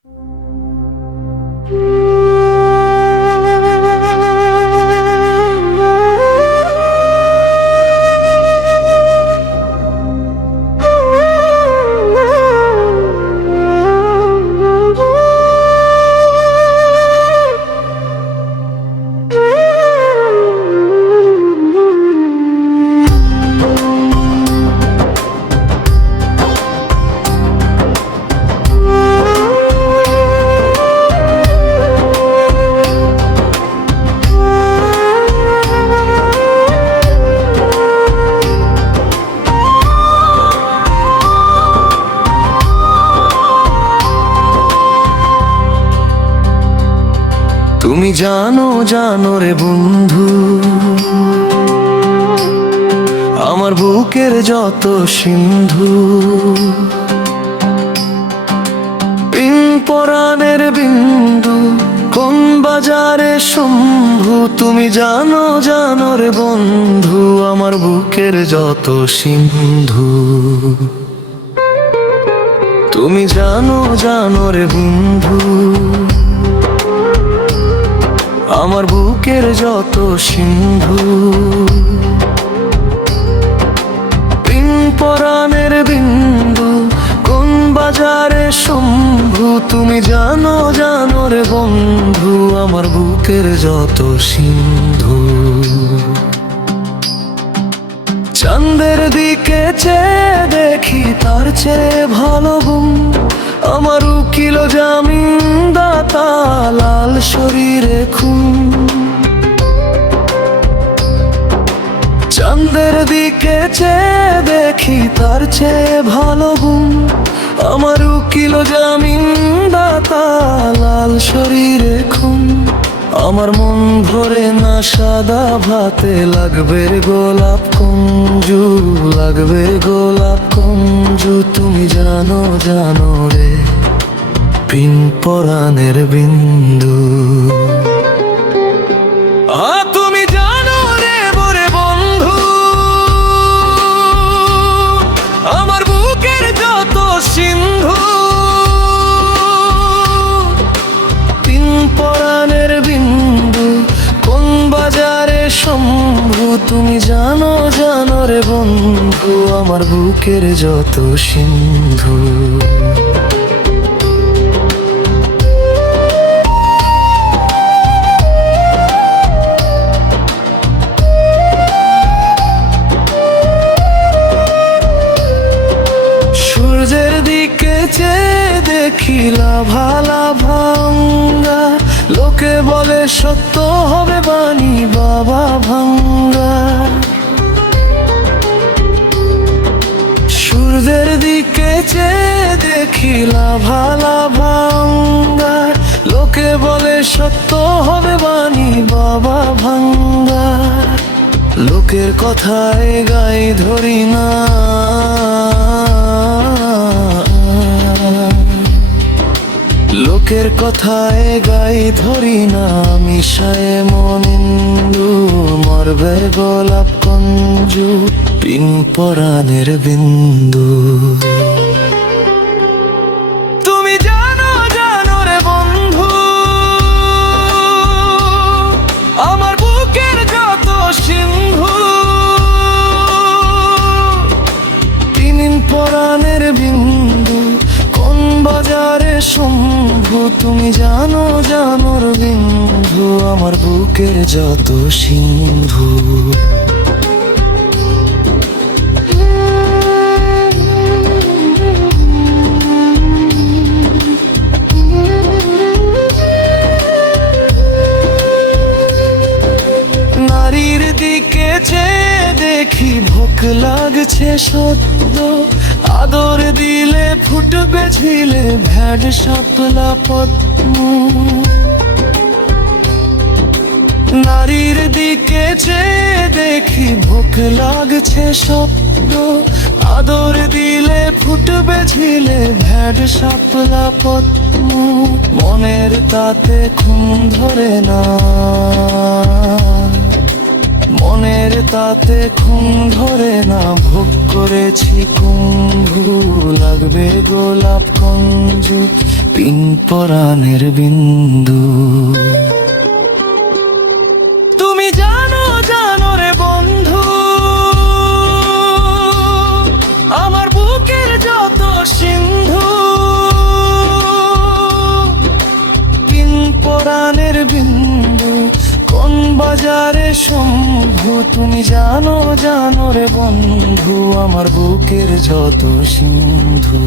তুমি জানো জানো রে বন্ধু, আমার বুকের যত সিন্ধু, পিন পরাণের বিন্দু, কোন বাজারে শম্ভু। তুমি জানো জানো রে বন্ধু, আমার বুকের যত সিন্ধু। তুমি জানো জানো রে বন্ধু, আমার বুকের যত সিন্ধু, পিন পরাণের বিন্দু, কোন বাজারে শম্ভু। তুমি জানো জানো রে বন্ধু, আমার বুকের যত সিন্ধু। চাঁদের দিকে চেয়ে দেখি তার চেয়ে ভালো গুম, আমার উকিল জামিনদাতা লাল শরীরে খুন। চাঁদের দিকে চেয়ে দেখি তার চেয়ে ভালো গুম, আমার উকিল জামিনদাতা লাল শরীরে খুন। আমার মন ভরে না সাদা ভাতে, লাগবে গোলাপ কুঞ্জু, লাগবে গোলাপ কুঞ্জু। তুমি জানো জানো রে পিন পরাণের বিন্দু। তুমি জানো রে বরে বন্ধু, আমার বুকের যত সিন্ধু, পিন পরাণের বিন্দু, কোন বাজারে শম্ভু। তুমি জানো জানো রে বন্ধু, আমার বুকের যত সিন্ধু। সূর্যের দিকে চেয়ে দেখি লাভা লাভাঙ্গা, লোকে বলে সত্য হবে বাণী বাবা ভাঙ্গা। সূর্যের দিকে চেয়ে দেখি লাভা লাভাঙ্গা, লোকে বলে সত্য হবে বাণী বাবা ভাঙ্গা। লোকের কথায় গাই ধরি না, লোকের কথায় গাই ধরি না, মিশায়ে মনিন্দু, মরবে গোলাপ কুঞ্জু, পিন পরাণের বিন্দু। তুমি জানো জানো রে বন্ধু, আমার বুকের যত সিন্ধু, পিন পরাণের বিন্দু, কোন বাজারে শম্ভু। তুমি জানো জানো রে বিন্ধু, আমার বুকের যত সিন্ধু। নারীর দিকে চেয়ে দেখি ভোক লাগছে সদ্য, আদর দিলে ফুটবে ঝিলে ভ্যাড শাপলা পদ্ম। নারীর দিকে চেয়ে দেখি ভোক লাগছে সদ্য, আদর দিলে ফুটবে ঝিলে ভ্যাড শাপলা পদ্ম। মনের তাতে খুন ধরে না, মনের তাতে খুন ধরে না, ভোগ করেছি কুম্ভু, লাগবে গোলাপ কুঞ্জু, পিন পরাণের বিন্দু। তুমি জানো জানো রে বন্ধু, আমার বুকের যত সিন্ধু, পিন পরাণের বিন্দু কোন বাজারে শম্ভু। তুমি জানো জানো রে বন্ধু, আমার বুকের যত সিন্ধু।